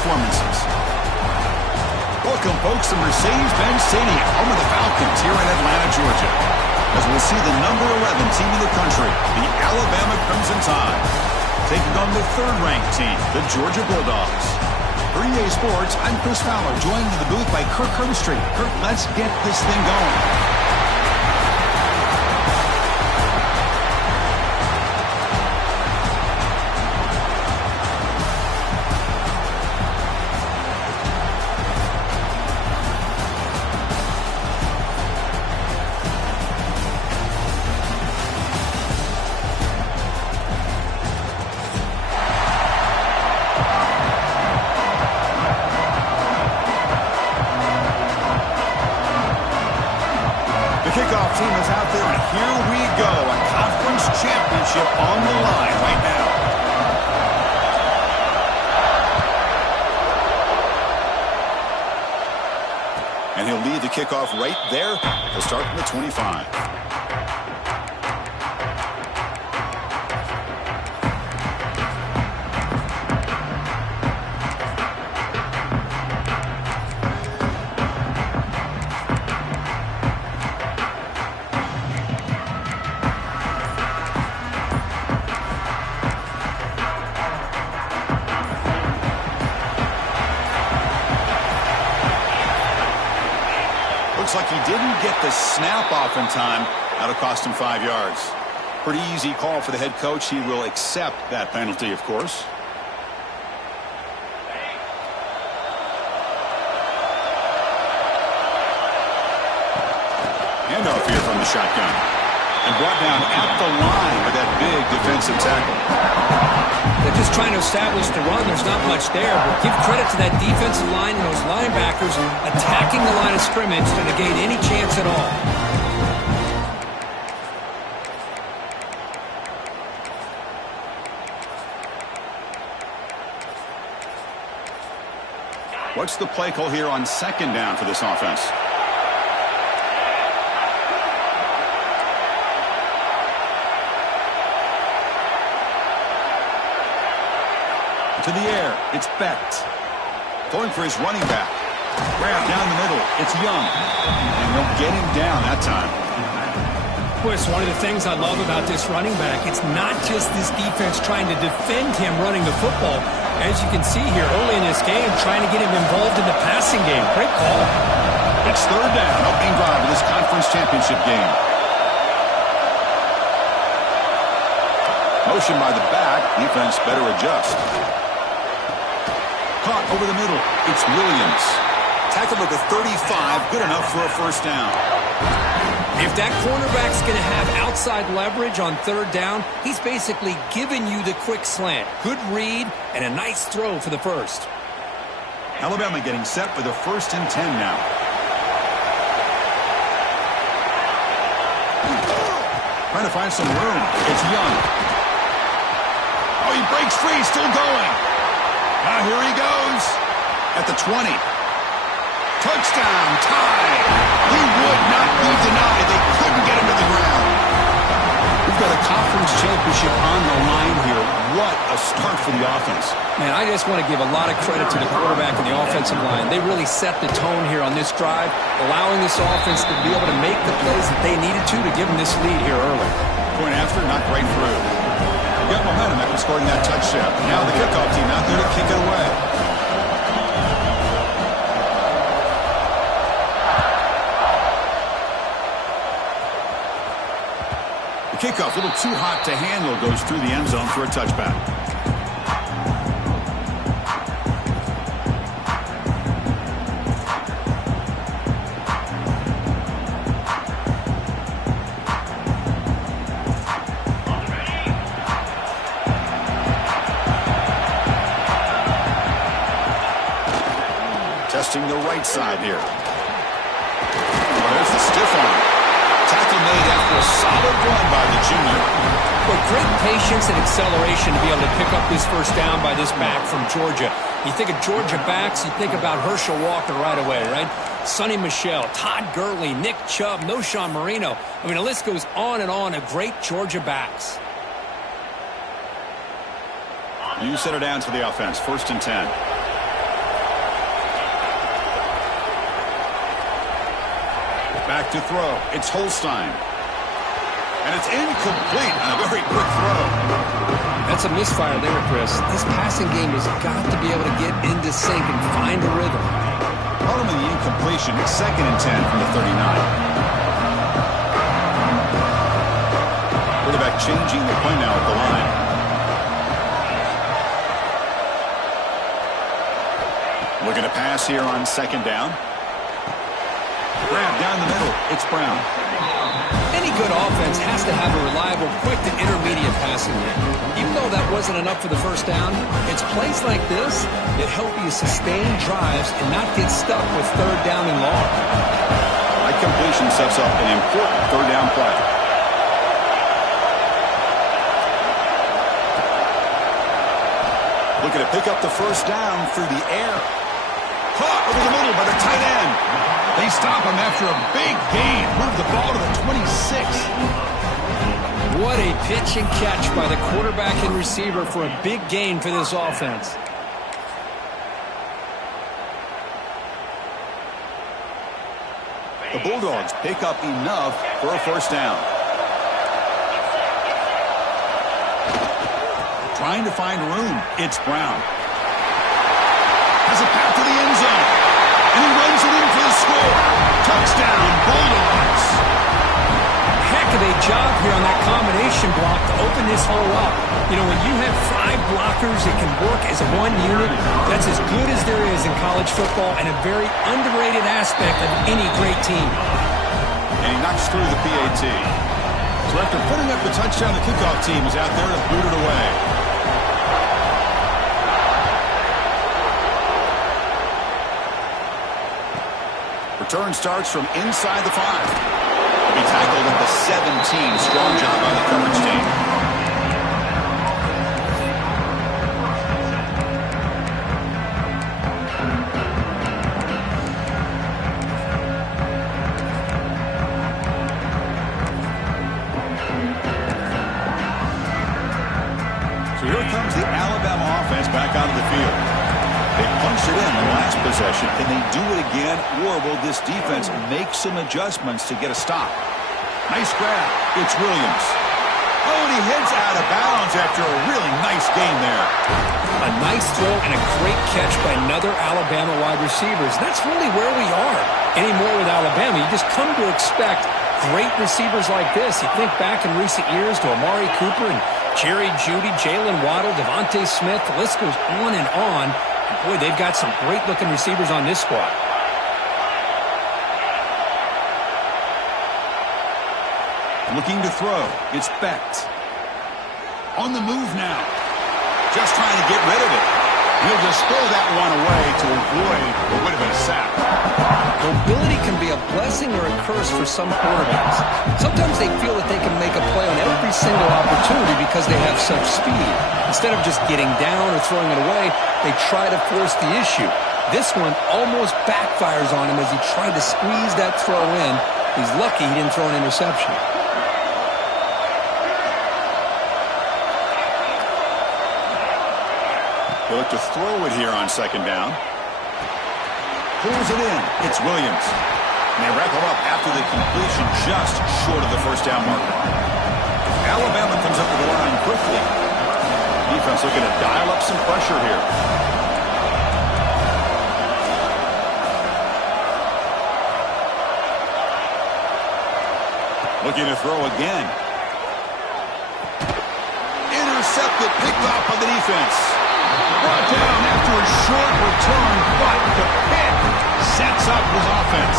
performances. Welcome, folks, to Mercedes-Benz Stadium, home of the Falcons here in Atlanta, Georgia, as we'll see the number 11 team in the country, the Alabama Crimson Tide, taking on the third-ranked team, the Georgia Bulldogs. For EA Sports, I'm Chris Fowler, joined in the booth by Kirk Herbstreit. Kirk, let's get this thing going. Kickoff team is out there, and here we go. A conference championship on the line right now. And he'll lead the kickoff right there to start from the 25. Looks like he didn't get the snap off in time. That'll cost him 5 yards. Pretty easy call for the head coach. He will accept that penalty, of course. Handoff here from the shotgun. And brought down at the line with that big defensive tackle. They're just trying to establish the run. There's not much there, but give credit to that defensive line and those linebackers attacking the line of scrimmage to negate any chance at all. What's the play call here on second down for this offense? To the air, it's Beck. Going for his running back. Grab down the middle, it's Young. And they'll get him down that time. Boy, it's one of the things I love about this running back. It's not just this defense trying to defend him running the football. As you can see here early in this game, trying to get him involved in the passing game. Great call. It's third down, opening drive of this conference championship game. Motion by the back, defense better adjust. Caught over the middle. It's Williams. Tackled at the 35. Good enough for a first down. If that cornerback's going to have outside leverage on third down, he's basically giving you the quick slant. Good read and a nice throw for the first. Alabama getting set for the 1st and 10 now. Trying to find some room. It's Young. Oh, he breaks free. Still going. Now here he goes at the 20. Touchdown, tie. He would not be denied. They couldn't get him to the ground. We've got a conference championship on the line here. What a start for the offense. Man, I just want to give a lot of credit to the quarterback and the offensive line. They really set the tone here on this drive, allowing this offense to be able to make the plays that they needed to give them this lead here early. Point after, not right through. Got momentum after scoring that touchdown. Now the kickoff team out there to kick it away. The kickoff, a little too hot to handle, goes through the end zone for a touchback. Testing the right side here. Oh, there's the stiff arm. Tackle made after a solid run by the junior. But great patience and acceleration to be able to pick up this first down by this back from Georgia. You think of Georgia backs, you think about Herschel Walker right away, right? Sonny Michel, Todd Gurley, Nick Chubb, Knowshon Moreno. I mean, the list goes on and on of great Georgia backs. You set her down to the offense, 1st and 10. Back to throw. It's Holstein. And it's incomplete on a very quick throw. That's a misfire there, Chris. This passing game has got to be able to get into sync and find a rhythm. Bottom of the incompletion. It's 2nd and 10 from the 39. Quarterback changing the play now at the line. Looking to pass here on 2nd down. Grab down the middle. It's Brown. Any good offense has to have a reliable, quick to intermediate passing game. Even though that wasn't enough for the first down, it's plays like this that help you sustain drives and not get stuck with 3rd down and long. That completion sets up an important 3rd down play. Looking to pick up the first down through the air. Caught over the middle by the tight end. They stop him after a big gain. Move the ball to the 26. What a pitch and catch by the quarterback and receiver for a big gain for this offense. The Bulldogs pick up enough for a first down. Trying to find room. It's Brown. Has a path to the end zone. And he runs it in for the score. Touchdown, Bulldogs. Heck of a job here on that combination block to open this hole up. You know, when you have 5 blockers that can work as one unit, that's as good as there is in college football and a very underrated aspect of any great team. And he knocks through the PAT. So after putting up the touchdown, the kickoff team is out there to boot it away. Return starts from inside the 5. He'll be tackled at the 17. Strong job by the coverage team. So here comes the Alabama offense back onto the field. They punched it in the last possession. Can they do it again, or will this defense make some adjustments to get a stop? Nice grab. It's Williams. Oh, and he heads out of bounds after a really nice game there. A nice throw and a great catch by another Alabama wide receivers. That's really where we are anymore with Alabama. You just come to expect great receivers like this. You think back in recent years to Amari Cooper and Jerry Jeudy, Jalen Waddle, Devontae Smith. The list goes on and on. Boy, they've got some great-looking receivers on this squad. Looking to throw. It's Becht. On the move now. Just trying to get rid of it. He'll just throw that one away to avoid what would have been a sack. Mobility can be a blessing or a curse for some quarterbacks. Sometimes they feel that they can make a play on every single opportunity because they have such speed. Instead of just getting down or throwing it away, they try to force the issue. This one almost backfires on him as he tried to squeeze that throw in. He's lucky he didn't throw an interception. They look to throw it here on 2nd down. Pulls it in. It's Williams. And they wrap him up after the completion just short of the first down marker. Alabama comes up to the line quickly. Defense looking to dial up some pressure here. Looking to throw again. Intercepted, picked off by the defense. Brought down after a short return, but the pick sets up his offense.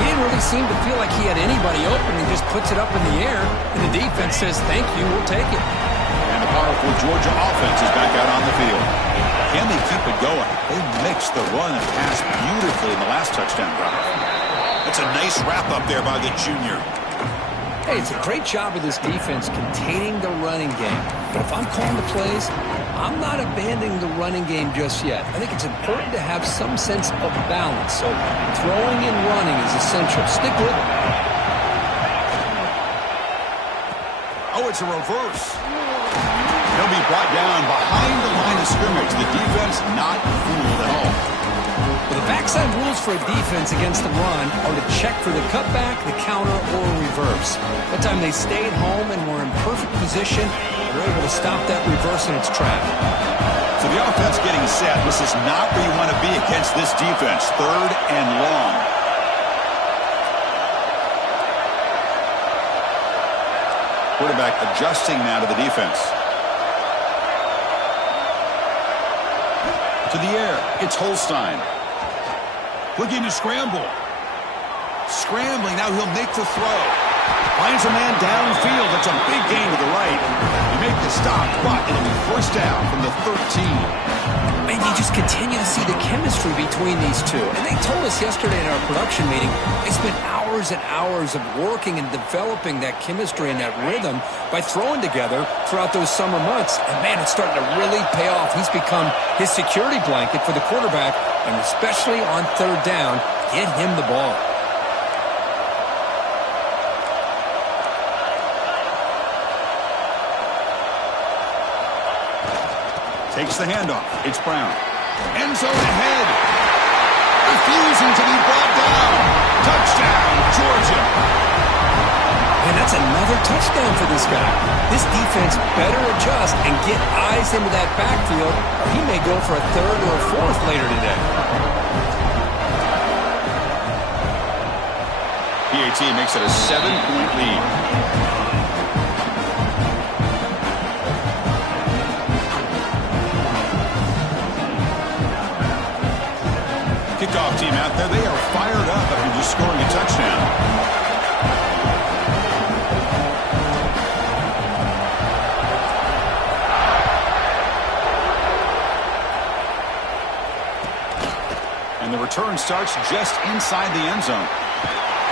He didn't really seem to feel like he had anybody open. He just puts it up in the air, and the defense says, thank you, we'll take it. And the powerful Georgia offense is back out on the field. Can they keep it going? They mixed the run and pass beautifully in the last touchdown drive. That's a nice wrap-up there by the junior. Hey, it's a great job of this defense containing the running game. But if I'm calling the plays, I'm not abandoning the running game just yet. I think it's important to have some sense of balance. So throwing and running is essential. Stick with it. Oh, it's a reverse. He'll be brought down behind the line of scrimmage. The defense not fooled at all. Well, the backside rules for a defense against the run are to check for the cutback, the counter, or reverse. That time they stayed home and were in perfect position. They were able to stop that reverse in its track. So the offense getting set. This is not where you want to be against this defense. 3rd and long. Quarterback adjusting now to the defense. To the air, it's Holstein. Looking to scramble. Scrambling, now he'll make the throw. Finds a man downfield. That's a big gain to the right. He make the stop, but it'll be first down from the 13. And you just continue to see the chemistry between these two. And they told us yesterday in our production meeting, they spent hours and hours of working and developing that chemistry and that rhythm by throwing together throughout those summer months. And, man, it's starting to really pay off. He's become his security blanket for the quarterback, and especially on 3rd down, get him the ball. Takes the handoff. It's Brown. End zone ahead. Refusing to be brought down. Touchdown, Georgia. And that's another touchdown for this guy. This defense better adjust and get eyes into that backfield, or he may go for a 3rd or a 4th later today. PAT makes it a 7-point lead. Kickoff team out there, they are fired up after just scoring a touchdown. And the return starts just inside the end zone.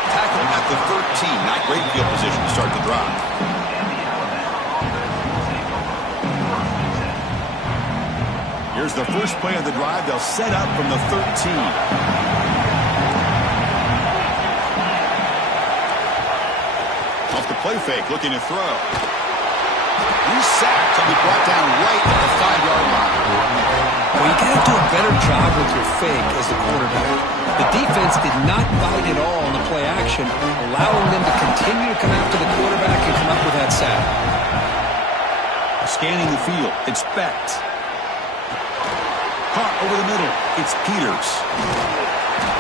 Tackle at the 13. Not great field position to start the drive. Here's the first play of the drive. They'll set up from the 13. Off the play fake, looking to throw. He's sacked. He'll be brought down right at the 5-yard line. Well, you got to do a better job with your fake as the quarterback. The defense did not bite at all on the play action, allowing them to continue to come after the quarterback and come up with that sack. Scanning the field, it's Becht. Caught over the middle. It's Peters.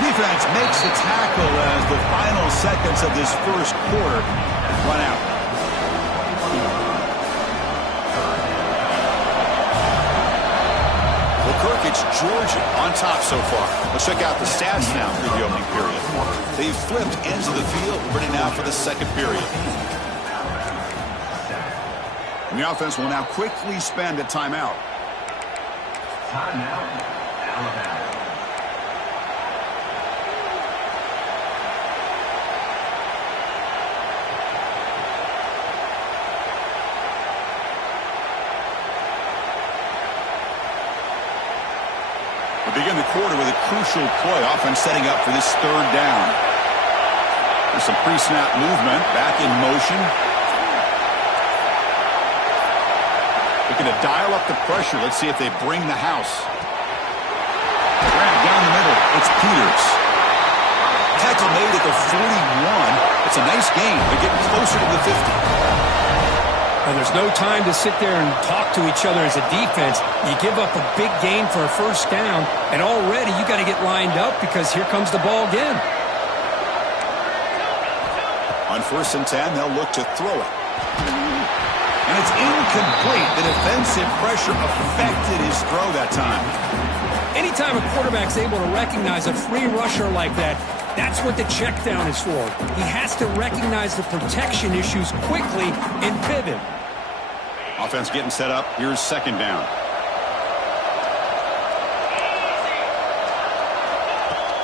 Defense makes the tackle as the final seconds of this first quarter run out. Well, Kirk, it's Georgia on top so far. Let's check out the stats now through the opening period. They've flipped ends of the field, ready now for the second period. And the offense will now quickly spend a timeout. Timeout, Alabama. We begin the quarter with a crucial play, offense setting up for this 3rd down. There's some pre-snap movement, back in motion. Looking to dial up the pressure. Let's see if they bring the house. Grab down the middle. It's Peters. Tackle made at the 41. It's a nice gain. They're getting closer to the 50. And there's no time to sit there and talk to each other as a defense. You give up a big gain for a first down, and already you got to get lined up because here comes the ball again. On 1st and 10, they'll look to throw it. And it's incomplete. The defensive pressure affected his throw that time. Anytime a quarterback's able to recognize a free rusher like that, that's what the check down is for. He has to recognize the protection issues quickly and pivot. Offense getting set up. Here's 2nd down.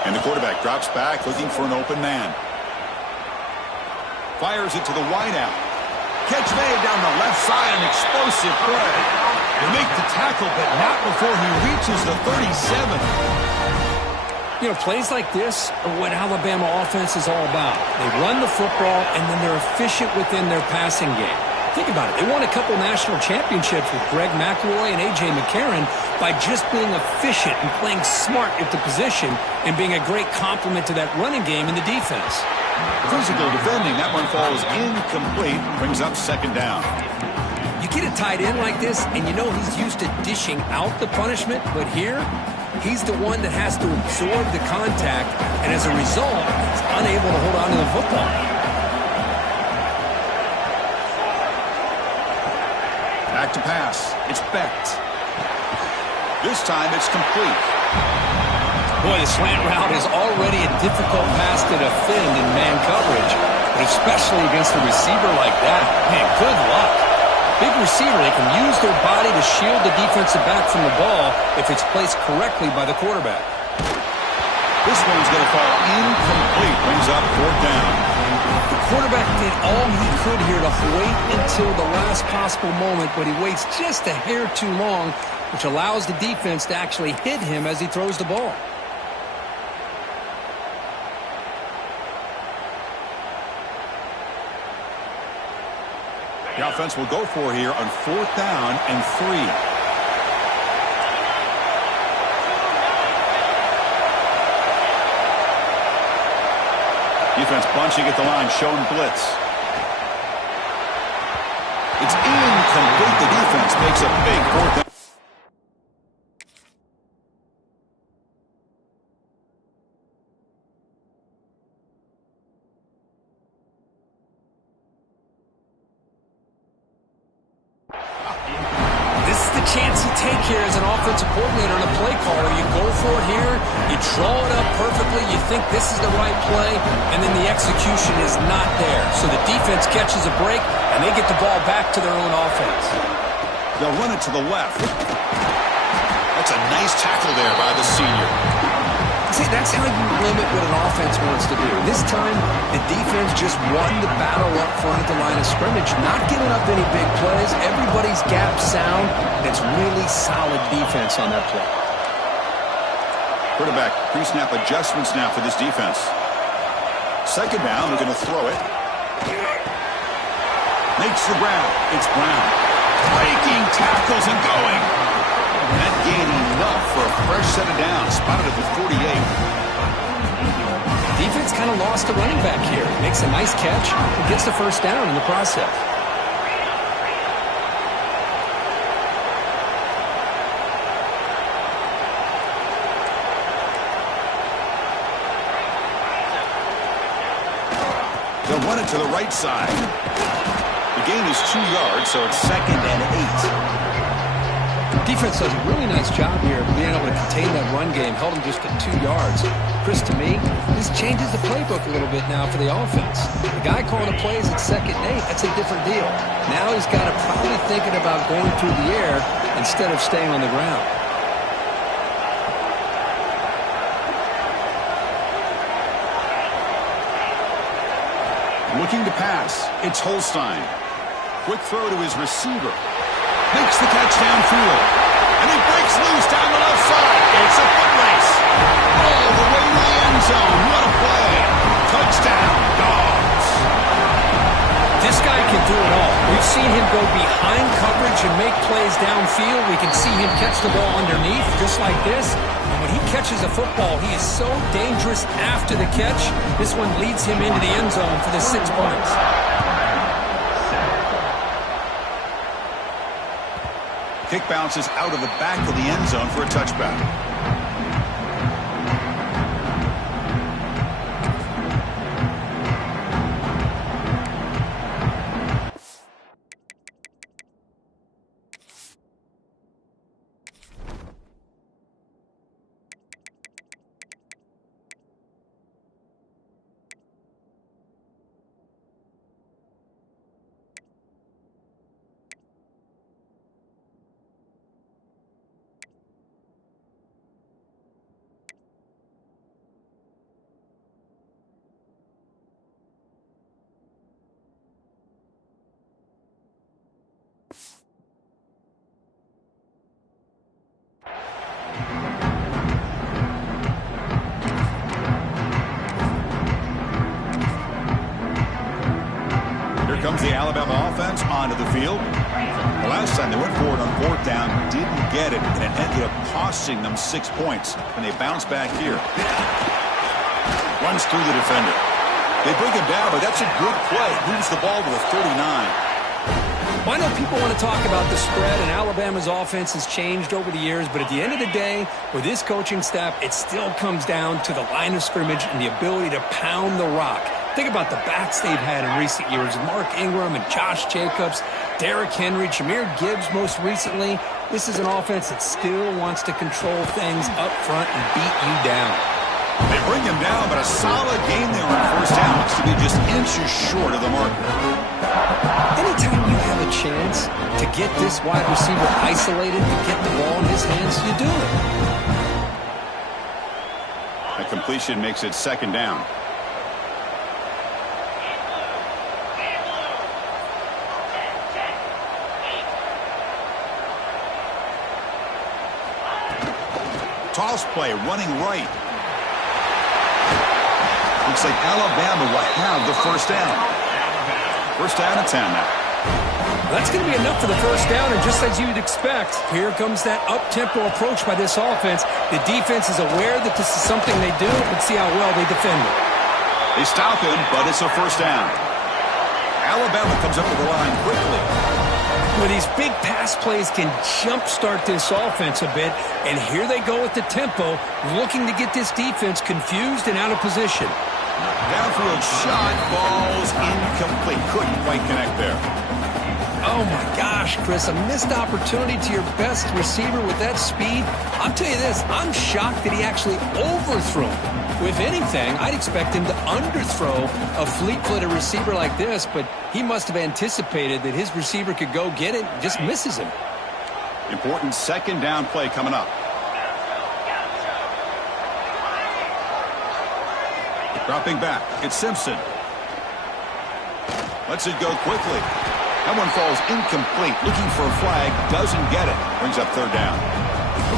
And the quarterback drops back looking for an open man. Fires it to the wideout. Catch made down the left side, an explosive play. They make the tackle, but not before he reaches the 37. You know, plays like this are what Alabama offense is all about. They run the football, and then they're efficient within their passing game. Think about it. They won a couple national championships with Greg McElroy and A.J. McCarron by just being efficient and playing smart at the position and being a great complement to that running game in the defense. Physical defending. That one falls incomplete. Brings up second down. You get a tight end like this, and you know he's used to dishing out the punishment, but here, he's the one that has to absorb the contact, and as a result, he's unable to hold on to the football. Back to pass. It's Becht. This time it's complete. Boy, the slant route is already a difficult pass to defend in man coverage, but especially against a receiver like that. Man, good luck. Big receiver, they can use their body to shield the defensive back from the ball if it's placed correctly by the quarterback. This one's going to fall incomplete. Brings up fourth down. The quarterback did all he could here to wait until the last possible moment, but he waits just a hair too long, which allows the defense to actually hit him as he throws the ball. The offense will go for here on fourth down and 3. Defense bunching at the line, showing blitz. It's incomplete. The defense makes a big fourth down. This is the chance you take here as an offensive coordinator and a play caller. You go for it here, you draw it up perfectly, you think this is the right play, and then the execution is not there. So the defense catches a break, and they get the ball back to their own offense. They'll run it to the left. That's a nice tackle there by the senior. See, that's how you limit what an offense wants to do. This time, the defense just won the battle up front at the line of scrimmage, not giving up any big plays. Everybody's gap sound, and it's really solid defense on that play. Quarterback pre-snap adjustments now for this defense. Second down, they're going to throw it. Makes the ground. It's Brown. Breaking tackles and going. That gain enough for a fresh set of downs. Spotted at the 48. Defense kind of lost the running back here. Makes a nice catch and gets the first down in the process. They'll run it to the right side. The gain is 2 yards, so it's second and 8. Defense does a really nice job here of being able to contain that run game. Held him just at 2 yards. Chris, to me, this changes the playbook a little bit now for the offense. The guy calling the plays at second and 8, that's a different deal. Now he's got to probably thinking about going through the air instead of staying on the ground. Looking to pass. It's Holstein. Quick throw to his receiver. Makes the catch downfield. And he breaks loose down the left side. It's a foot race. All the way to the end zone. What a play. Touchdown, Dogs. This guy can do it all. We've seen him go behind coverage and make plays downfield. We can see him catch the ball underneath, just like this. And when he catches a football, he is so dangerous after the catch. This one leads him into the end zone for the 6 points. Kick bounces out of the back of the end zone for a touchback. the Alabama offense onto the field. The last time they went for it on fourth down, didn't get it, and it ended up costing them 6 points. And they bounce back here. Runs through the defender. They bring him down, but that's a good play. Moves the ball to the 39. Well, I know people want to talk about the spread, and Alabama's offense has changed over the years, but at the end of the day, with this coaching staff, it still comes down to the line of scrimmage and the ability to pound the rock. Think about the backs they've had in recent years. Mark Ingram and Josh Jacobs, Derrick Henry, Jahmyr Gibbs most recently. This is an offense that still wants to control things up front and beat you down. They bring him down, but a solid game there on first down. Looks to be just inches short of the marker. Anytime you have a chance to get this wide receiver isolated, to get the ball in his hands, you do it. A completion makes it second down. Toss play, running right. Looks like Alabama will have the first down. First down and 10 now. That's going to be enough for the first down, and just as you'd expect, here comes that up-tempo approach by this offense. The defense is aware that this is something they do, but see how well they defend it. They stop him, but it's a first down. Alabama comes up with the line quickly. Well, these big pass plays can jumpstart this offense a bit, and here they go with the tempo, looking to get this defense confused and out of position. Downfield shot, balls incomplete. Couldn't quite connect there. Oh, my gosh, Chris, a missed opportunity to your best receiver with that speed. I'll tell you this, I'm shocked that he actually overthrew him. If anything, I'd expect him to underthrow a fleet-footed receiver like this, but he must have anticipated that his receiver could go get it and just misses him. Important second down play coming up. Dropping back, it's Simpson. Lets it go quickly. That one falls incomplete. Looking for a flag, doesn't get it. Brings up third down.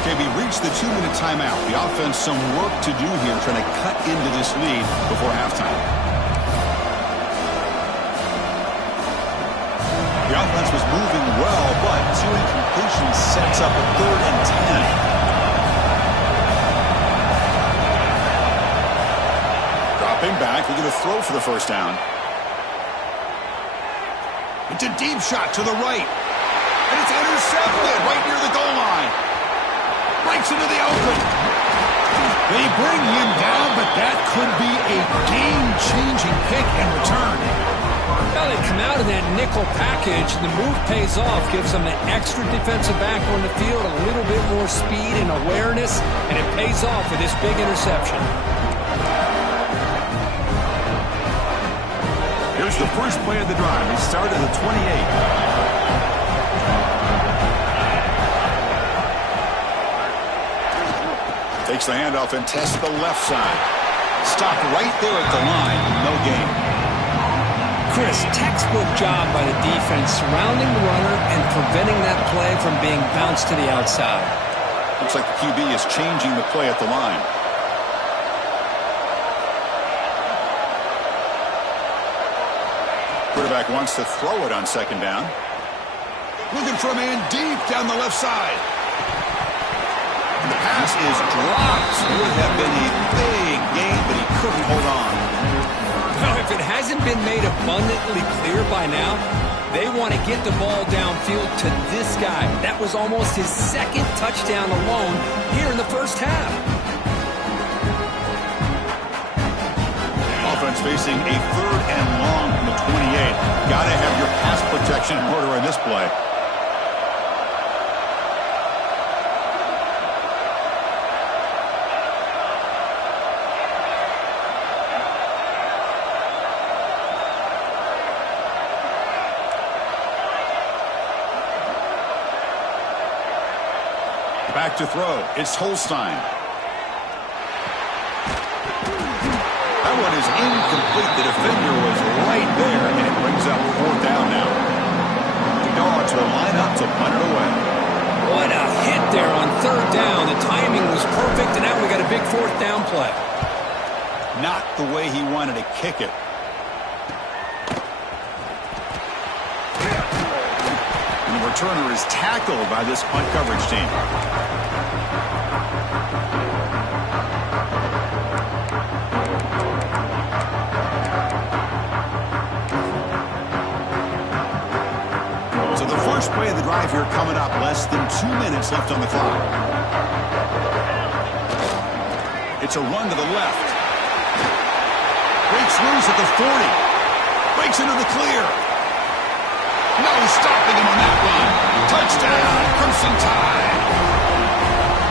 Okay, we reached the 2-minute timeout. The offense some work to do here trying to cut into this lead before halftime. The offense was moving well, but 2 incompletions sets up a 3rd and 10. Dropping back, looking to throw for the first down. It's a deep shot to the right. And it's intercepted right near the goal line. Breaks into the open. They bring him down, but that could be a game-changing pick and return. Well, they come out in that nickel package, and the move pays off, gives them an extra defensive back on the field, a little bit more speed and awareness, and it pays off with this big interception. Here's the first play of the drive. They start at the 28. Takes the handoff and tests the left side. Stopped right there at the line. No gain. Chris, textbook job by the defense surrounding the runner and preventing that play from being bounced to the outside. Looks like the QB is changing the play at the line. Quarterback wants to throw it on second down. Looking for a man deep down the left side. And the pass is dropped. Would have been a big gain, but he couldn't hold on. Well, if it hasn't been made abundantly clear by now, they want to get the ball downfield to this guy. That was almost his second touchdown alone here in the first half. Offense facing a 3rd and long from the 28. Got to have your pass protection in order in this play. Back to throw. It's Holstein. That one is incomplete. The defender was right there, and it brings up 4th down now. The Dogs will line up to punt it away. What a hit there on 3rd down. The timing was perfect, and now we got a big 4th down play. Not the way he wanted to kick it. returner is tackled by this punt coverage team. So the first play of the drive here coming up. Less than 2 minutes left on the clock. It's a run to the left. Breaks loose at the 40. Breaks into the clear. No stopping him on that run. Touchdown, Crimson Tide.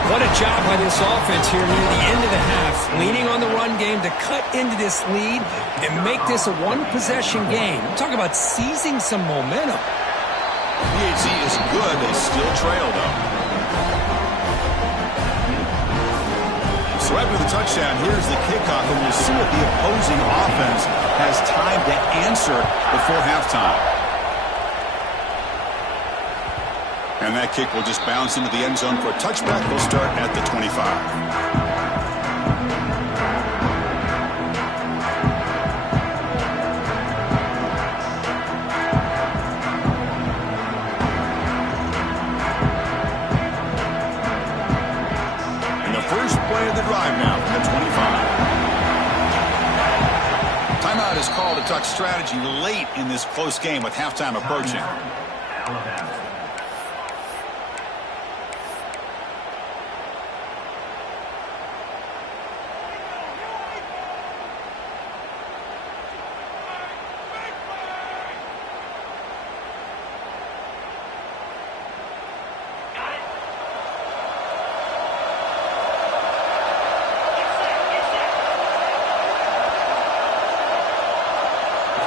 What a job by this offense here near the end of the half. Leaning on the run game to cut into this lead and make this a one-possession game. Talk about seizing some momentum. PHC is good. They still trail, though. So after the touchdown, here's the kickoff, and we'll see if the opposing offense has time to answer before halftime. And that kick will just bounce into the end zone for a touchback. We'll start at the 25. Is called a Duck strategy late in this close game with halftime approaching.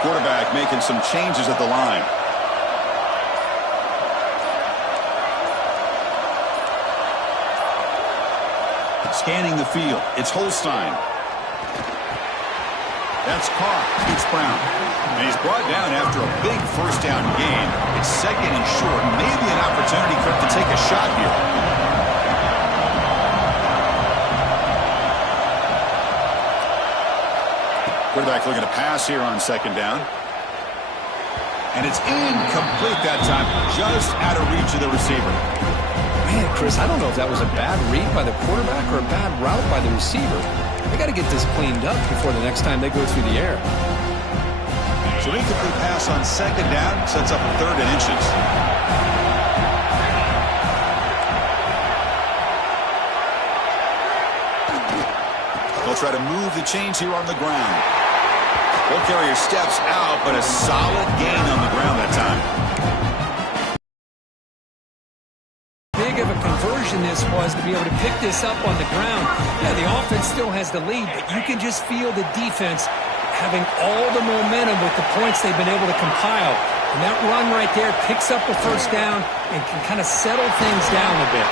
Quarterback making some changes at the line. Scanning the field. It's Holstein. That's caught. It's Brown. And he's brought down after a big first down gain. It's second and short. Maybe an opportunity for him to take a shot here. Quarterback looking to pass here on second down. And it's incomplete that time. Just out of reach of the receiver. Man, Chris, I don't know if that was a bad read by the quarterback or a bad route by the receiver. They got to get this cleaned up before the next time they go through the air. So incomplete pass on second down sets up a third and inches. They'll try to move the chains here on the ground. Ball carrier steps out, but a solid gain on the ground that time. Big of a conversion this was to be able to pick this up on the ground. Yeah, the offense still has the lead, but you can just feel the defense having all the momentum with the points they've been able to compile. And that run right there picks up the first down and can kind of settle things down a bit.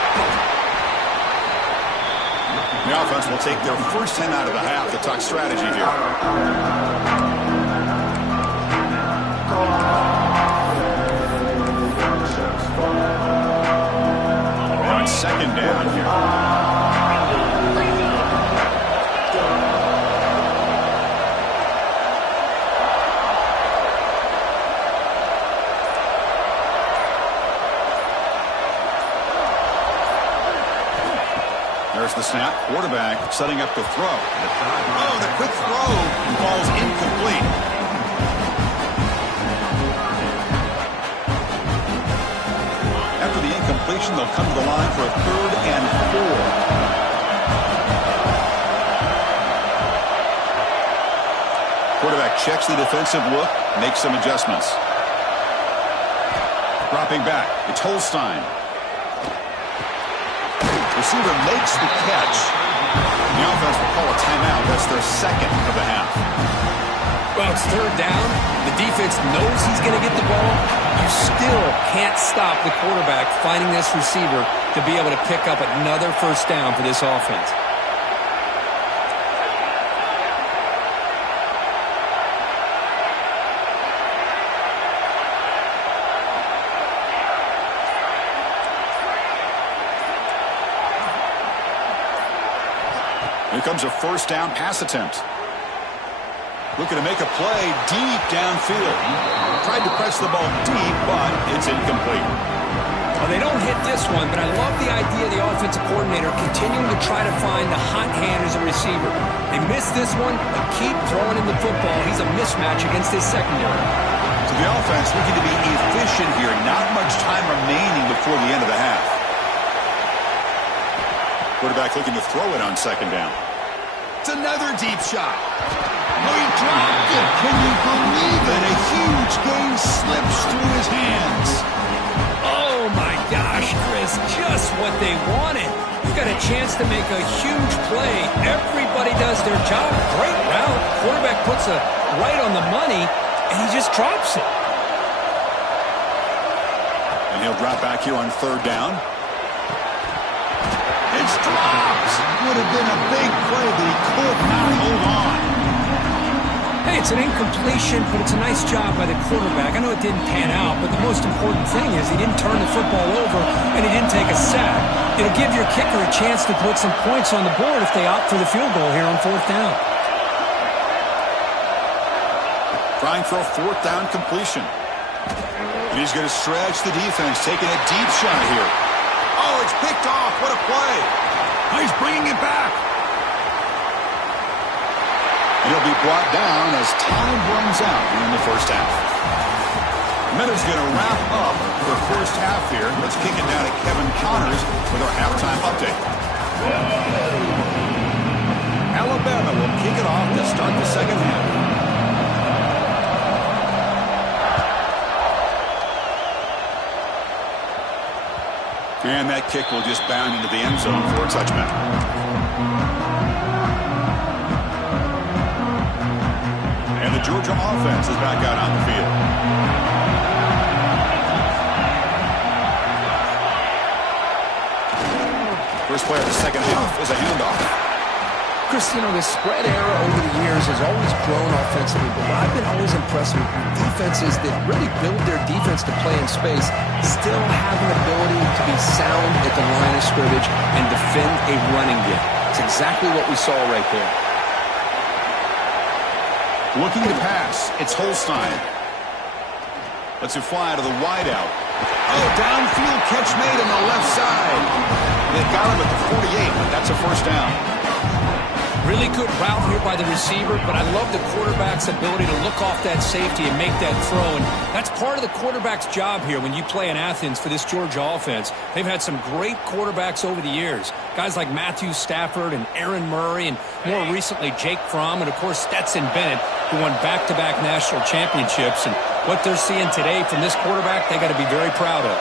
The offense will take their first time out of the half to talk strategy here. On second down here. There's the snap. Quarterback setting up the throw. Oh, the quick throw falls incomplete. After the incompletion, they'll come to the line for a 3rd and 4. Quarterback checks the defensive look, makes some adjustments. Dropping back. It's Holstein. Receiver makes the catch. The offense will call a timeout. That's their second of the half. Well, it's third down. The defense knows he's going to get the ball. You still can't stop the quarterback finding this receiver to be able to pick up another first down for this offense. Here comes a first down pass attempt. Looking to make a play deep downfield. Tried to press the ball deep, but it's incomplete. Well, they don't hit this one, but I love the idea of the offensive coordinator continuing to try to find the hot hand as a receiver. They missed this one, but keep throwing him the football. He's a mismatch against his secondary. So the offense looking to be efficient here. Not much time remaining before the end of the half. Quarterback looking to throw it on second down. It's another deep shot. Oh, he dropped it. Can you believe it? A huge gain slips through his hands. Oh, my gosh, Chris, just what they wanted. You got a chance to make a huge play. Everybody does their job. Great route. Quarterback puts it right on the money, and he just drops it. And he'll drop back here on third down. It's dropped. Would have been a big play, but he could not hold on. Hey, it's an incompletion, but it's a nice job by the quarterback. I know it didn't pan out, but the most important thing is he didn't turn the football over and he didn't take a sack. It'll give your kicker a chance to put some points on the board if they opt for the field goal here on fourth down. Trying for a fourth down completion. And he's going to stretch the defense, taking a deep shot here. Oh, it's picked off. What a play. He's bringing it back. And he'll be brought down as time runs out here in the first half. Minutes going to wrap up the first half here. Let's kick it down to Kevin Connors with our halftime update. Alabama will kick it off to start the second half. And that kick will just bound into the end zone for a touchback. And the Georgia offense is back out on the field. First play of the second half is a handoff. Chris, you know, the spread era over the years has always grown offensively, but what I've been always impressed with defenses that really build their defense to play in space still have an ability to be sound at the line of scrimmage and defend a running game. It's exactly what we saw right there. Looking to pass, it's Holstein. Lets it fly to the wideout. Oh, downfield catch made on the left side. They've got him at the 48, but that's a first down. Really good route here by the receiver, but I love the quarterback's ability to look off that safety and make that throw. And that's part of the quarterback's job here when you play in Athens for this Georgia offense. They've had some great quarterbacks over the years. Guys like Matthew Stafford and Aaron Murray and more recently Jake Fromm and, of course, Stetson Bennett, who won back-to-back national championships. And what they're seeing today from this quarterback, they got to be very proud of.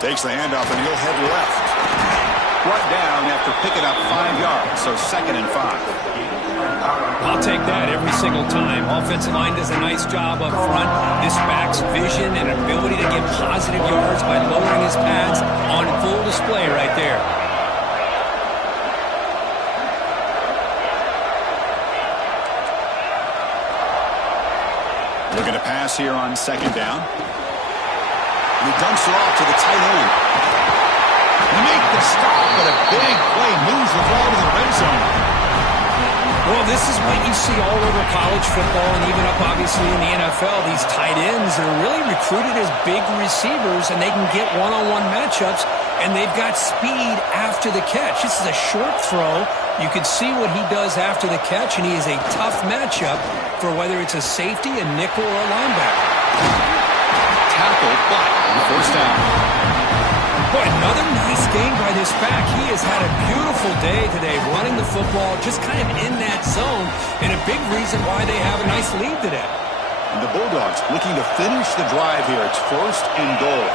Takes the handoff and he'll head left. Brought down after picking up 5 yards, so 2nd and 5. I'll take that every single time. Offensive line does a nice job up front. This back's vision and ability to get positive yards by lowering his pads on full display right there. Looking to pass here on second down. And he dumps it off to the tight end. Make the stop, but a big play moves the ball to the red zone. Well, this is what you see all over college football and even up, obviously, in the NFL. These tight ends that are really recruited as big receivers, and they can get one-on-one matchups, and they've got speed after the catch. This is a short throw. You can see what he does after the catch, and he is a tough matchup for whether it's a safety, a nickel, or a linebacker. Tackled, but first down. Boy, another nice game by this back. He has had a beautiful day today running the football, just kind of in that zone, and a big reason why they have a nice lead today. And the Bulldogs looking to finish the drive here. It's 1st and goal.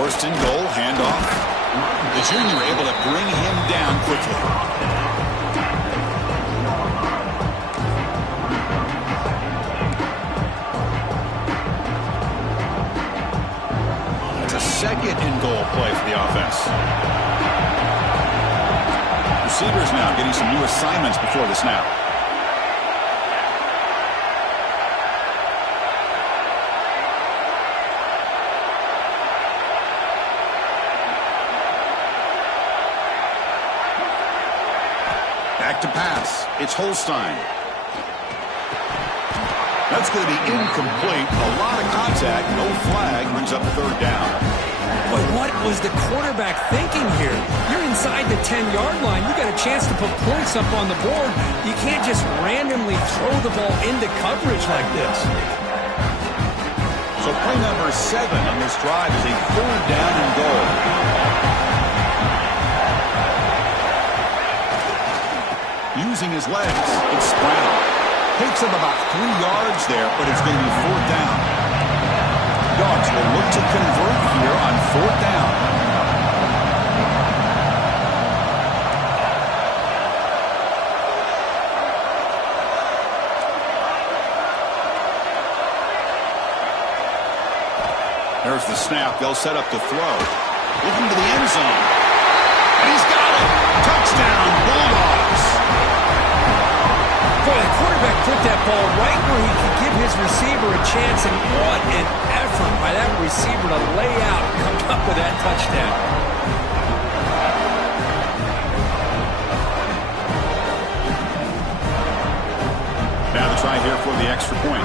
First and goal, handoff. The junior able to bring him down quickly. It's a 2nd and goal play for the offense. Receivers now getting some new assignments before the snap. back to pass. It's Holstein. That's going to be incomplete. A lot of contact. No flag. Brings up third down. But what was the quarterback thinking here? You're inside the 10-yard line. You got a chance to put points up on the board. You can't just randomly throw the ball into coverage like this. So play number 7 on this drive is a third down and goal. Using his legs, it's Brown. Takes him about 3 yards there, but it's going to be fourth down. Dogs will look to convert here on fourth down. There's the snap. They'll set up the throw. Looking to the end zone. And he's got it. Touchdown, Bulldogs. Boy, the quarterback put that ball right where he could give his receiver a chance, and what an effort by that receiver to lay out and come up with that touchdown. Now the try here for the extra point.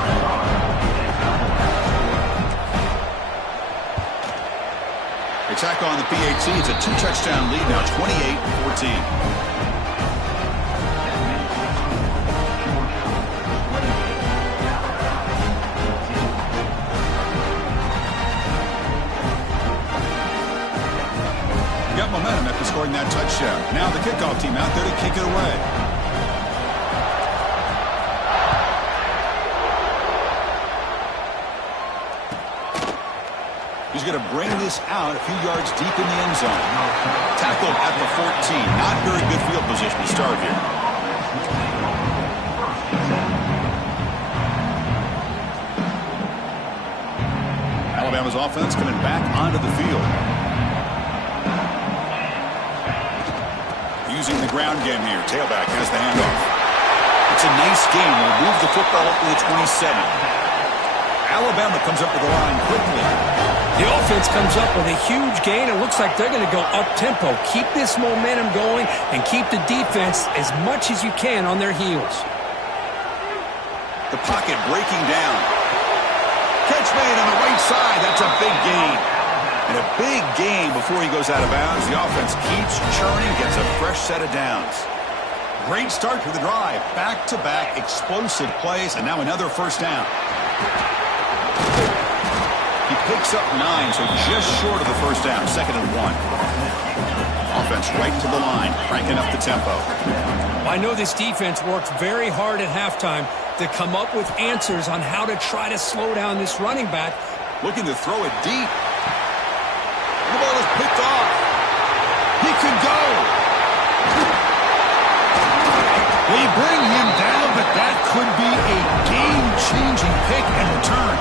Attack on the PAT. It's a 2-touchdown lead now, 28-14. Got momentum after scoring that touchdown. Now the kickoff team out there to kick it away. He's going to bring this out a few yards deep in the end zone. Tackled at the 14. Not very good field position to start here. Alabama's offense coming back onto the field. Using the ground game here. Tailback has the handoff. It's a nice game. We'll move the football up to the 27. Alabama comes up with the line quickly. The offense comes up with a huge gain. It looks like they're going to go up-tempo. Keep this momentum going and keep the defense as much as you can on their heels. The pocket breaking down. Catch made on the right side. That's a big gain. And a big gain before he goes out of bounds. The offense keeps churning, gets a fresh set of downs. Great start to the drive. Back-to-back explosive plays, and now another first down. He picks up 9, so just short of the first down. 2nd and 1. Offense right to the line, cranking up the tempo. I know this defense worked very hard at halftime to come up with answers on how to try to slow down this running back. Looking to throw it deep. The ball is picked off. He could go. They bring him down, but that could be a game-changing pick and return.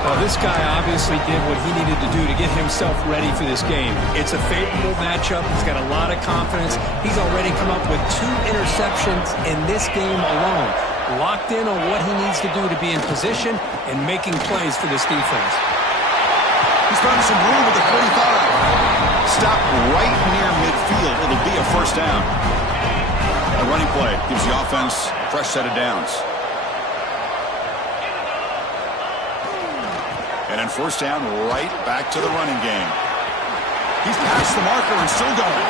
Well, this guy obviously did what he needed to do to get himself ready for this game. It's a favorable matchup. He's got a lot of confidence. He's already come up with 2 interceptions in this game alone. Locked in on what he needs to do to be in position and making plays for this defense. He's found some room at the 45. Stop right near midfield. It'll be a first down. A running play gives the offense a fresh set of downs. And then first down, right back to the running game. He's past the marker and still going.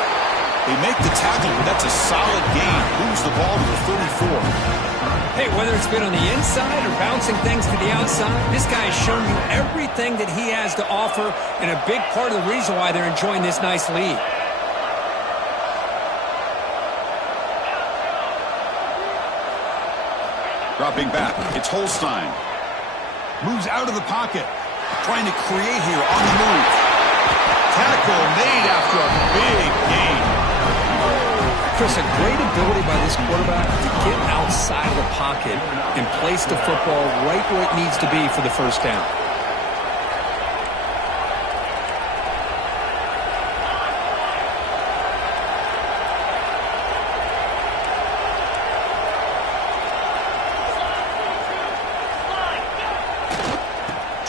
They make the tackle, but that's a solid gain. Moves the ball to the 34. Hey, whether it's been on the inside or bouncing things to the outside, this guy has shown you everything that he has to offer, and a big part of the reason why they're enjoying this nice lead. Dropping back, it's Holstein. Moves out of the pocket. Trying to create here on the move. Tackle made after a big gain. Chris, a great ability by this quarterback to get outside of the pocket and place the football right where it needs to be for the first down.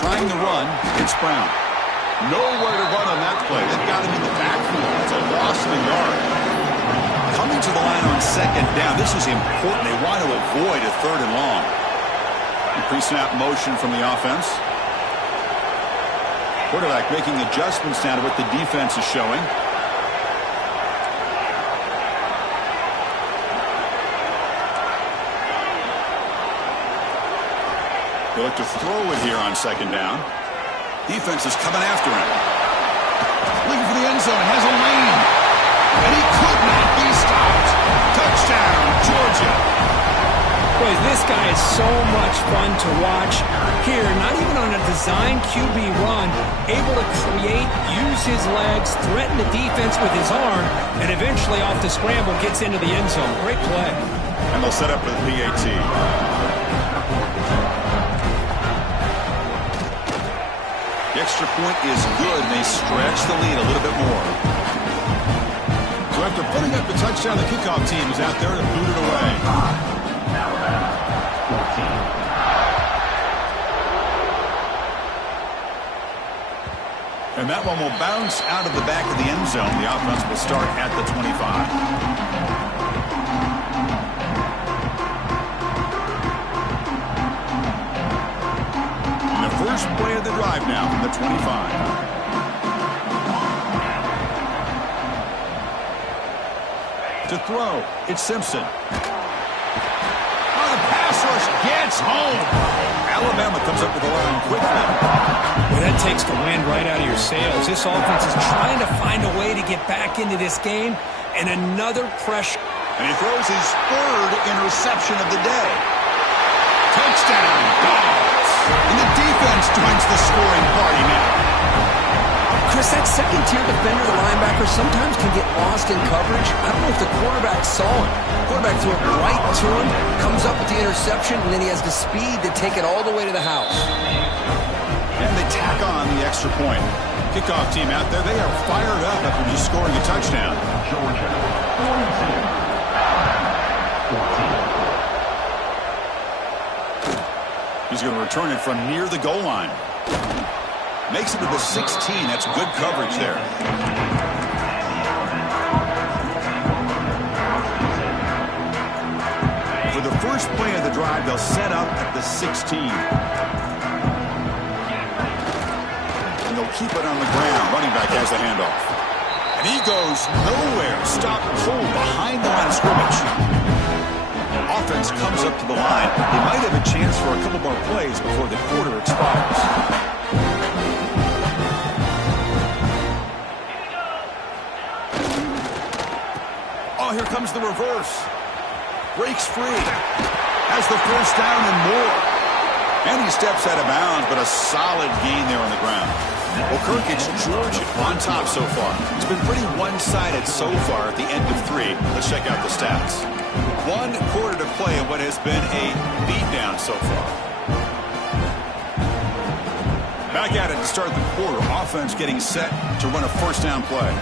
Trying to run, it's Brown. Nowhere to run on that play. They've got him in the backfield. It's a loss of a yard. Coming to the line on second down. This is important. They want to avoid a third and long. Pre-snap motion from the offense. Quarterback making adjustments now to what the defense is showing. They look to throw it here on second down. Defense is coming after him. Looking for the end zone. Has a lane. And he could not be stopped. Touchdown, Georgia. Boy, this guy is so much fun to watch. Here, not even on a design QB run, able to create, use his legs, threaten the defense with his arm, and eventually off the scramble gets into the end zone. Great play. And they'll set up for the PAT. The extra point is good, and they stretch the lead a little bit more. So after putting up the touchdown, the kickoff team is out there to boot it away. And that one will bounce out of the back of the end zone. The offense will start at the 25. And the first play of the drive now from the 25. To throw, it's Simpson. Oh, the pass rush gets home. Alabama comes up with the line quickly. Well, that takes the wind right out of your sails. This offense is trying to find a way to get back into this game, and another pressure. And he throws his third interception of the day. Touchdown, Dogs. And the defense joins the scoring party now. Chris, that second-tier defender, the linebacker, sometimes can get lost in coverage. I don't know if the quarterback saw it. The quarterback threw it right to him, comes up with the interception, and then he has the speed to take it all the way to the house. And they tack on the extra point. Kickoff team out there, they are fired up after just scoring a touchdown. Georgia. He's going to return it from near the goal line. Makes it to the 16. That's good coverage there. For the first play of the drive, they'll set up at the 16. And they'll keep it on the ground. Running back has the handoff. And he goes nowhere. Stopped cold behind the line of scrimmage. Offense comes up to the line. They might have a chance for a couple more plays before the quarter expires. Here comes the reverse. Breaks free. Has the first down and more. And he steps out of bounds, but a solid gain there on the ground. Well, Kirk, it's Georgia on top so far. It's been pretty one-sided so far at the end of 3. Let's check out the stats. 1 quarter to play in what has been a beatdown so far. Back at it to start the quarter. Offense getting set to run a first down play.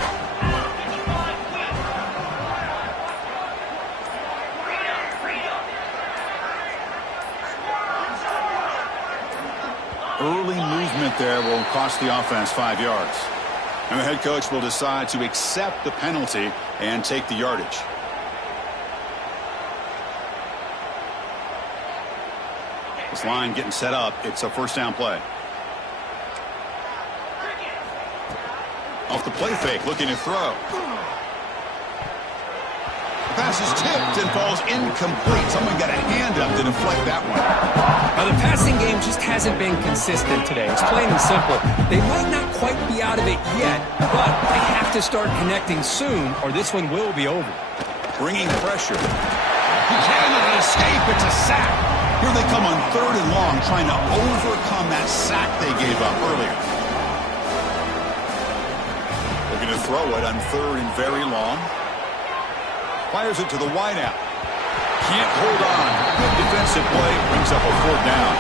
Early movement there will cost the offense 5 yards. And the head coach will decide to accept the penalty and take the yardage. This line getting set up. It's a first down play. Off the play fake, looking to throw. The pass is tipped and falls incomplete. Someone got a hand up to deflect that one. Now, the passing game just hasn't been consistent today. It's plain and simple. They might not quite be out of it yet, but they have to start connecting soon, or this one will be over. Bringing pressure. He cannot escape. It's a sack. Here they come on 3rd and long, trying to overcome that sack they gave up earlier. Looking to throw it on 3rd and very long. Fires it to the wideout. Can't hold on. Good defensive play. Brings up a 4th down.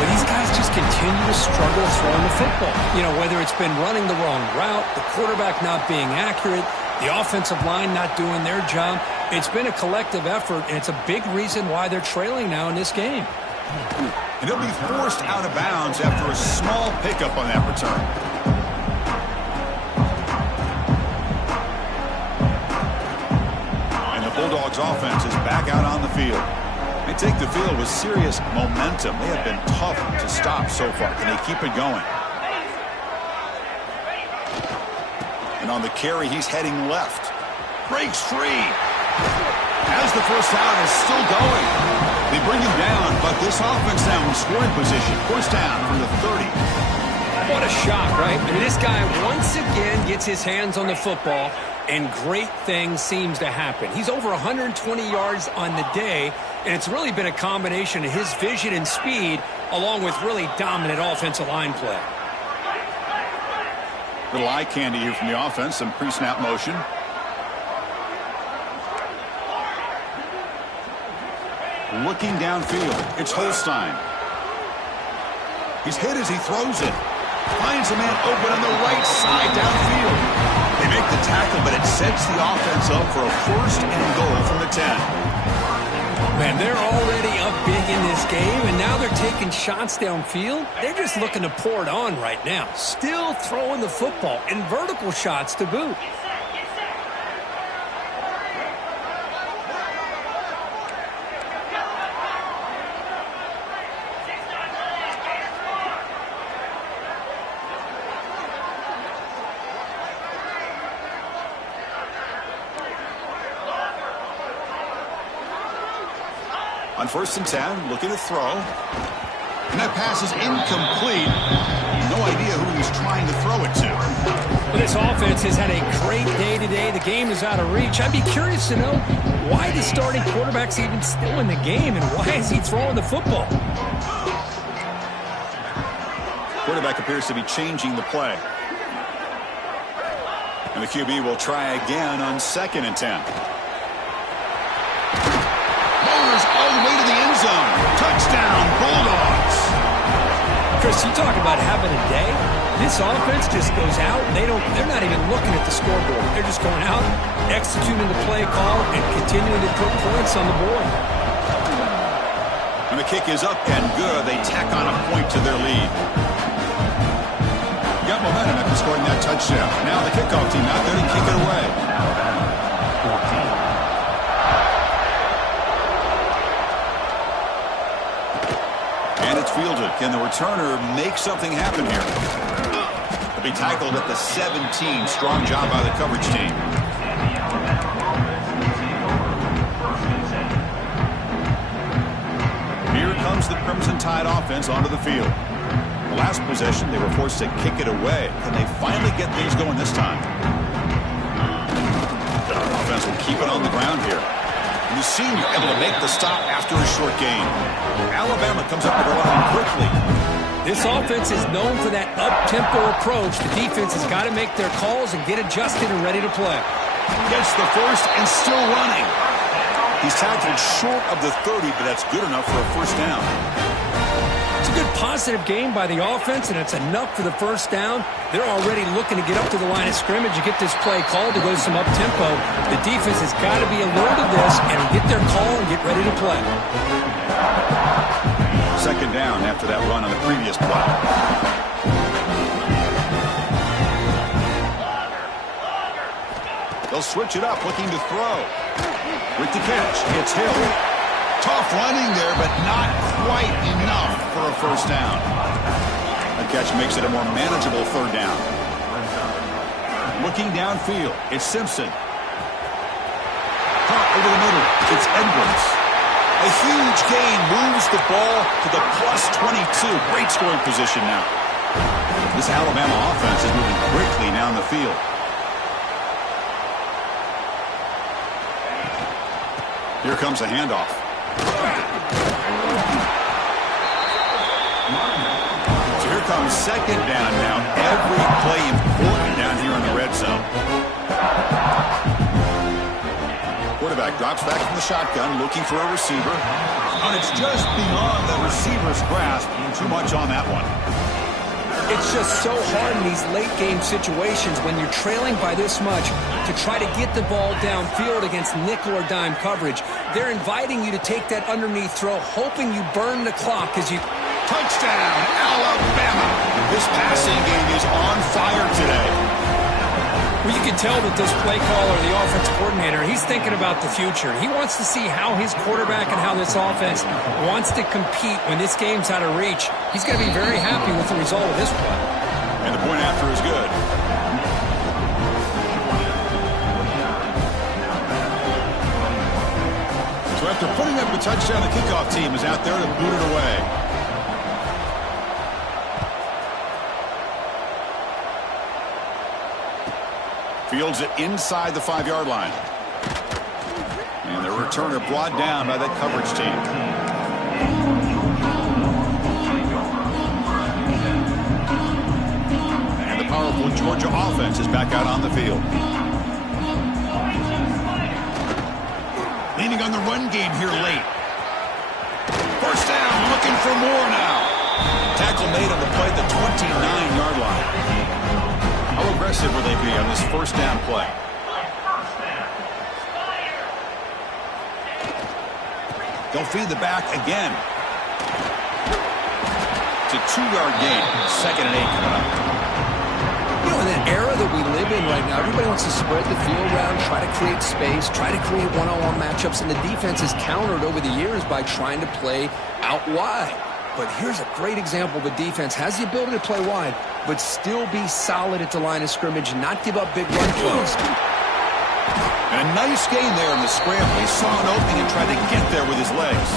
But these guys just continue to struggle throwing the football. You know, whether it's been running the wrong route, the quarterback not being accurate, the offensive line not doing their job. It's been a collective effort, and it's a big reason why they're trailing now in this game. And he'll be forced out of bounds after a small pickup on that return. field. They take the field with serious momentum. They have been tough to stop so far. Can they keep it going? And on the carry, he's heading left. Breaks free. As the first down is still going. They bring him down, but this offense now in scoring position. First down from the 30. What a shock, right? I mean, this guy once again gets his hands on the football, and great things seems to happen. He's over 120 yards on the day, and it's really been a combination of his vision and speed, along with really dominant offensive line play. Little eye candy here from the offense, some pre-snap motion. Looking downfield, it's Holstein. He's hit as he throws it. Finds a man open on the right side downfield. They make the tackle, but it sets the offense up for a first and goal from the 10. Man, they're already up big in this game, and now they're taking shots downfield. They're just looking to pour it on right now. Still throwing the football, and vertical shots to boot. On first and 10, looking to throw. And that pass is incomplete. No idea who he's trying to throw it to. Well, this offense has had a great day today. The game is out of reach. I'd be curious to know why the starting quarterback's even still in the game, and why is he throwing the football? Quarterback appears to be changing the play. And the QB will try again on second and 10. All the way to the end zone. Touchdown, Bulldogs. Chris, you talk about having a day. This offense just goes out. They're not even looking at the scoreboard. They're just going out, executing the play call, and continuing to put points on the board. And the kick is up and good. They tack on a point to their lead. Got momentum after scoring that touchdown. Now the kickoff team out there to kick it away. And it's fielded. Can the returner make something happen here? He'll be tackled at the 17. Strong job by the coverage team. Here comes the Crimson Tide offense onto the field. The last possession, they were forced to kick it away. Can they finally get things going this time? The offense will keep it on the ground here. And the senior able to make the stop after a short gain. Alabama comes up with a line quickly. This offense is known for that up-tempo approach. The defense has got to make their calls and get adjusted and ready to play. Gets the first and still running. He's tackled short of the 30, but that's good enough for a first down. It's a good positive game by the offense, and it's enough for the first down. They're already looking to get up to the line of scrimmage and get this play called to go some up-tempo. The defense has got to be alert of this and get their call and get ready to play. Second down after that run on the previous play. They'll switch it up, looking to throw. With the catch, it's Hill. Tough running there, but not quite enough for a first down. The catch makes it a more manageable third down. Looking downfield, it's Simpson. Caught over the middle, it's Edwards. A huge gain moves the ball to the plus 22. Great scoring position now. This Alabama offense is moving quickly down the field. Here comes a handoff. So here comes second down now. Every play important down here in the red zone. Quarterback drops back from the shotgun, looking for a receiver. And it's just beyond the receiver's grasp. Too much on that one. It's just so hard in these late-game situations when you're trailing by this much to try to get the ball downfield against nickel or dime coverage. They're inviting you to take that underneath throw, hoping you burn the clock as you... Touchdown, Alabama! This passing game is on fire today. Well, you can tell that this play caller, the offense coordinator, he's thinking about the future. He wants to see how his quarterback and how this offense wants to compete when this game's out of reach. He's going to be very happy with the result of this play. And the point after is good. So after putting up a touchdown, the kickoff team is out there to boot it away. Fields it inside the 5-yard line. And the returner brought down by that coverage team. And the powerful Georgia offense is back out on the field. Leaning on the run game here late. First down, looking for more now. Tackle made on the play at the 29-yard line. How aggressive will they be on this first down play? They'll feed the back again. It's a 2-yard gain. 2nd and 8 coming up. You know, in an era that we live in right now, everybody wants to spread the field around, try to create space, try to create one-on-one matchups, and the defense has countered over the years by trying to play out wide. But here's a great example. The defense has the ability to play wide, but still be solid at the line of scrimmage, not give up big run plays. And a nice gain there in the scramble. He saw an opening and tried to get there with his legs.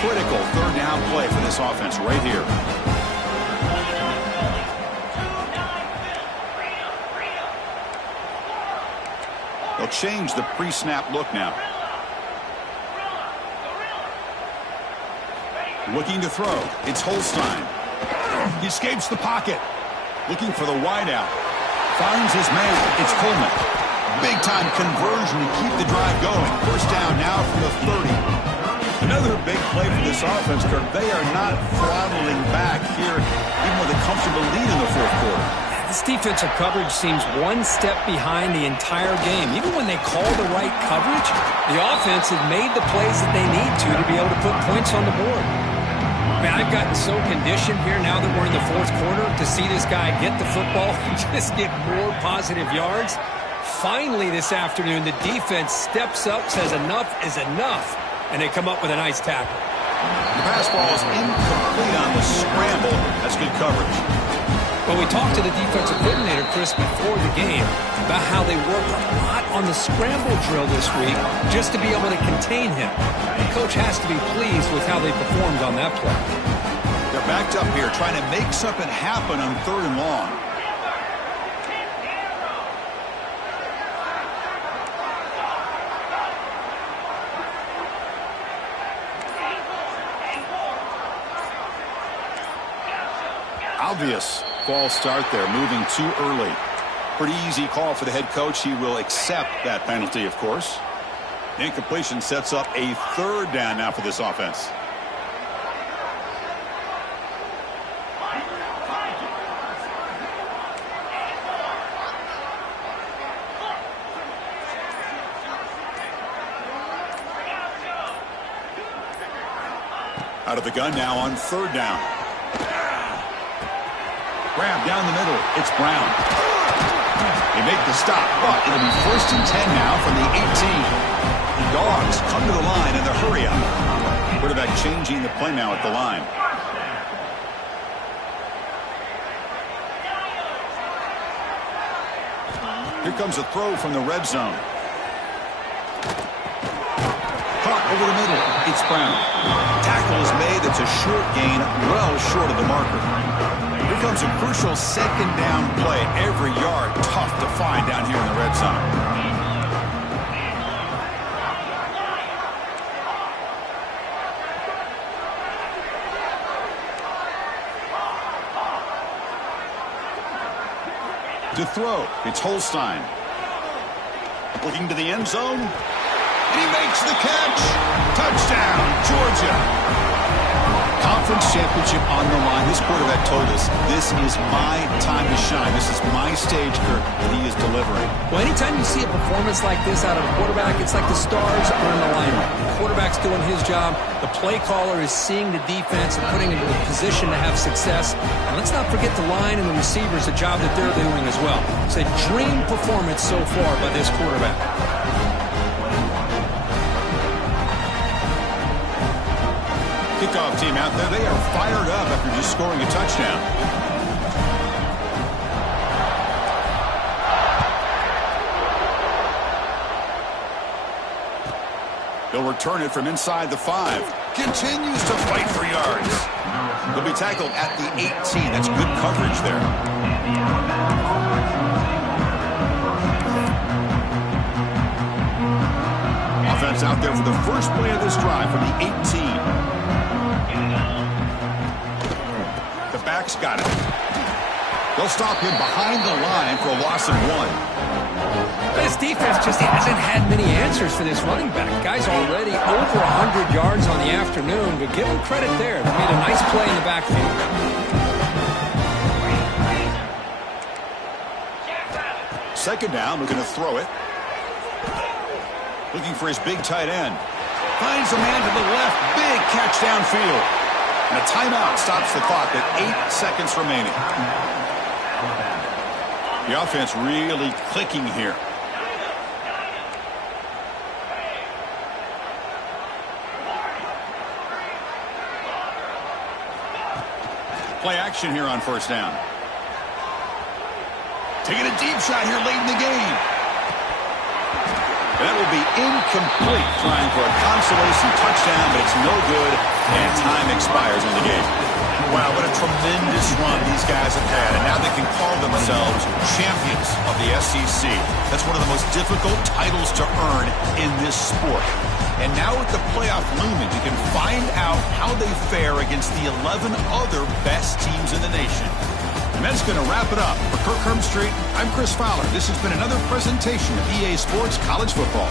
Critical 3rd down play for this offense right here. They'll change the pre-snap look now. Looking to throw. It's Holstein. He escapes the pocket. Looking for the wideout. Finds his man. It's Coleman. Big-time conversion to keep the drive going. First down now from the 30. Another big play for this offense, Kirk. They are not throttling back here, even with a comfortable lead in the 4th quarter. This defensive coverage seems one step behind the entire game. Even when they call the right coverage, the offense has made the plays that they need to be able to put points on the board. Man, I've gotten so conditioned here now that we're in the 4th quarter to see this guy get the football and just get more positive yards. Finally this afternoon, the defense steps up, says enough is enough, and they come up with a nice tackle. The pass ball is incomplete on the scramble. That's good coverage. Well, we talked to the defensive coordinator, Chris, before the game about how they worked a lot on the scramble drill this week just to be able to contain him. The coach has to be pleased with how they performed on that play. They're backed up here trying to make something happen on 3rd and long. Obvious false start there, moving too early. Pretty easy call for the head coach. He will accept that penalty, of course. Incompletion sets up a 3rd down now for this offense. Out of the gun now on 3rd down. Grab down the middle. It's Brown. They make the stop, but it'll be 1st and 10 now from the 18. The Dogs come to the line in the hurry up. Quarterback changing the play now at the line. Here comes a throw from the red zone. Caught over the middle. It's Brown. Tackle is made. It's a short gain, well short of the marker. Here comes a crucial 2nd down play. Every yard tough to find down here in the red zone. To throw, it's Holstein. Looking to the end zone. And he makes the catch. Touchdown, Georgia. Conference championship. championship on the line. This quarterback told us, this is my time to shine. This is my stage, Kirk, and he is delivering. Well, anytime you see a performance like this out of a quarterback, it's like the stars are in alignment. The quarterback's doing his job. The play caller is seeing the defense and putting it in a position to have success. And let's not forget the line and the receivers, the job that they're doing as well. It's a dream performance so far by this quarterback. Kickoff team out there, they are fired up after just scoring a touchdown. They'll return it from inside the 5. Continues to fight for yards. They'll be tackled at the 18. That's good coverage there. Offense out there for the first play of this drive from the 18. The back's got it. They'll stop him behind the line for a loss of 1. This defense just hasn't had many answers for this running back. Guy's already over 100 yards on the afternoon, but give him credit there. They made a nice play in the backfield. Second down, looking to throw it. Looking for his big tight end. Finds a man to the left. Big catch downfield. And a timeout stops the clock at 8 seconds remaining. The offense really clicking here. Play action here on first down. Taking a deep shot here late in the game. That will be incomplete, trying for a consolation touchdown, but it's no good, and time expires in the game. Wow, what a tremendous run these guys have had, and now they can call themselves champions of the SEC. That's one of the most difficult titles to earn in this sport. And now with the playoff looming, you can find out how they fare against the 11 other best teams in the nation. And that's going to wrap it up. For Kirk Herbstreit, I'm Chris Fowler. This has been another presentation of EA Sports College Football.